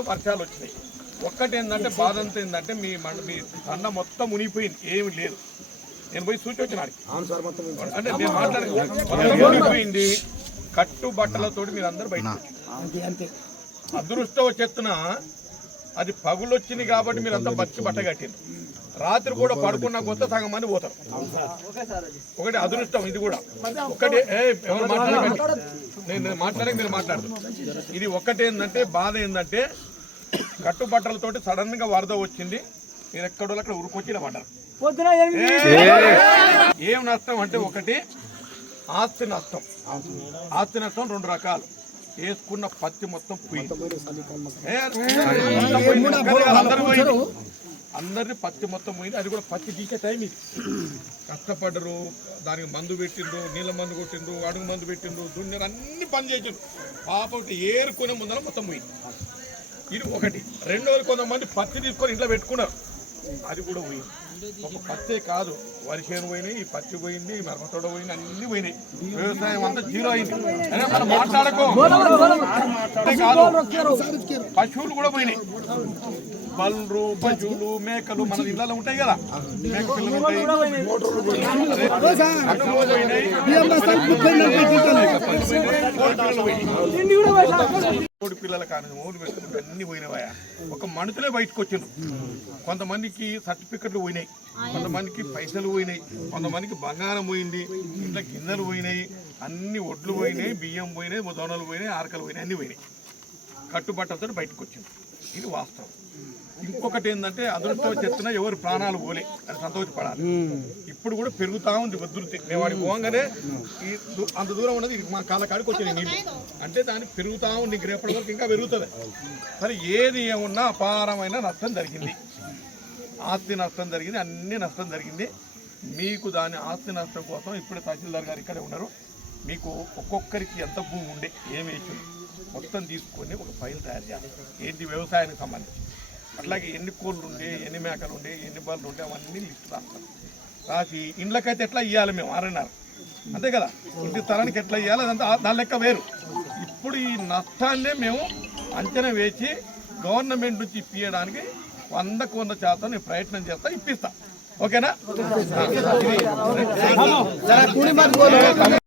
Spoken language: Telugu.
వర్షాలు వచ్చినాయి. ఒక్కటి ఏంటంటే బాధ అంతా ఏంటంటే మీ మీ అన్న మొత్తం మునిగిపోయింది. ఏమి లేదు. నేను పోయి సూచి వచ్చిన. అంటే నేను మాట్లాడే మునిగిపోయింది. కట్టు బట్టలతోటి మీరు అందరు బయట అదృష్టం వచ్చేస్తున్న అది పగులు వచ్చింది కాబట్టి మీరు అంతా బతికి బట్ట కట్టింది రాత్రి కూడా పడుకున్న కొత్త సగం మంది పోతారు. ఒకటి అదృష్టం ఇది కూడా. ఒకటి నేను నేను మాట్లాడే మీరు మాట్లాడదు. ఇది ఒక్కటి ఏంటంటే బాధ ఏంటంటే కట్టుబట్టలతోటి సడన్గా వరద వచ్చింది. మీరు ఎక్కడో అక్కడ ఉరుకొచ్చి ఇలా పడ్డారు. ఏం! నష్టం అంటే ఒకటి ఆస్తి నష్టం. ఆస్తి నష్టం రెండు రకాలు. వేసుకున్న పత్తి మొత్తం పోయింది. ఏ, అందరిని పత్తి మొత్తం పోయింది. అది కూడా పత్తి తీసే టైం ఇది. కష్టపడ్డరు దానికి మందు పెట్టిండ్రు నీళ్ళ మందు కొట్టిండ్రు అడుగు మందు పెట్టిండ్రు దున్నీరు అన్ని పని చేసిండ్రు. పాపం ఏరుకునే ముందర మొత్తం పోయింది. ఇది ఒకటి. రెండోది కొంతమంది పత్తి తీసుకొని ఇంట్లో పెట్టుకున్నారు. అది కూడా పోయింది. ఒక పత్తే కాదు. వరి చేను పోయినాయి? ఈ పత్తి పోయింది మిరపతోట పోయింది అన్ని పోయినాయి. వ్యవసాయం అంతా జీరో అయింది. అదే మనం మాట్లాడకో. కాదు. పశువులు కూడా పోయినాయి. బల్లు పశువులు మేకలు మన ఇళ్ళలో ఉంటాయి కదా. మేక పిల్లలు ఉంటాయి. కోడి పిల్లల కానీ ఓటు పెట్టుకుంటే అన్ని పోయినవాయా ఒక మనుషులే బయటకు వచ్చిండ్రు కొంతమందికి సర్టిఫికెట్లు పోయినాయి. కొంతమందికి పైసలు పోయినాయి. కొంతమందికి బంగారం పోయింది. ఇంట్లో గిన్నెలు పోయినాయి. అన్ని ఒడ్లు పోయినాయి బియ్యం పోయినాయి దొనలు పోయినాయి ఆరకలు పోయినాయి అన్ని పోయినాయి. కట్టుబట్టలతో బయటకు వచ్చింది ఇది వాస్తవం. ఇంకొకటి ఏంటంటే అదృష్టం చెప్తున్నా ఎవరు ప్రాణాలు పోలే. అది సంతోషపడాలి. ఇప్పుడు కూడా పెరుగుతా ఉంది ఉధృతి మేము వాడికి పోగానే ఈ అంత దూరం ఉన్నది ఇది మా కాళ్ళ కాడికి వచ్చినాయి నీళ్ళు. అంటే దాన్ని పెరుగుతా ఉంది రేపటి వరకు ఇంకా పెరుగుతుంది. సరే ఏది ఏమున్నా అపారమైన నష్టం జరిగింది. ఆస్తి నష్టం జరిగింది అన్ని నష్టం జరిగింది. మీకు దాని ఆస్తి నష్టం కోసం ఇప్పుడు తహసీల్దార్ గారు ఇక్కడే ఉన్నారు. మీకు ఒక్కొక్కరికి ఎంత భూమి ఉండే ఏమి మొత్తం తీసుకొని ఒక ఫైల్ తయారు చేయాలి. ఏంటి వ్యవసాయానికి సంబంధించి? అట్లాగే ఎన్ని కోళ్ళు ఉండే ఎన్ని మేకలు ఉండే ఎన్ని బళ్ళు ఉండే అవన్నీ లిస్ట్ రాస్తాం. రాసి ఇండ్లకైతే ఎట్లా ఇవ్వాలి మేము ఆర్ఎన్ఆర్. అంతే కదా? ఇంటి స్థలానికి ఎట్లా ఇవ్వాలి అదంతా దాని లెక్క వేరు. ఇప్పుడు ఈ నష్టాన్నే మేము అంచనా వేసి గవర్నమెంట్ నుంచి ఇప్పించడానికి వందకు వంద శాతం నేను ప్రయత్నం చేస్తా ఇప్పిస్తా. ఓకేనా?